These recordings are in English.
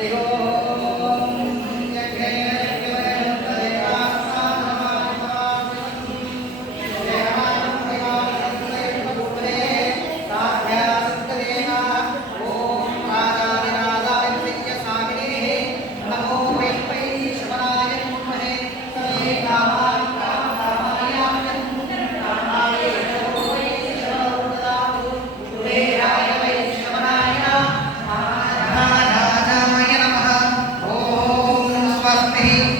Digo, وصحبه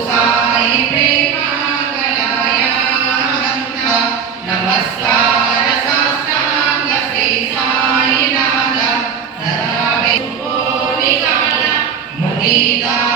Gita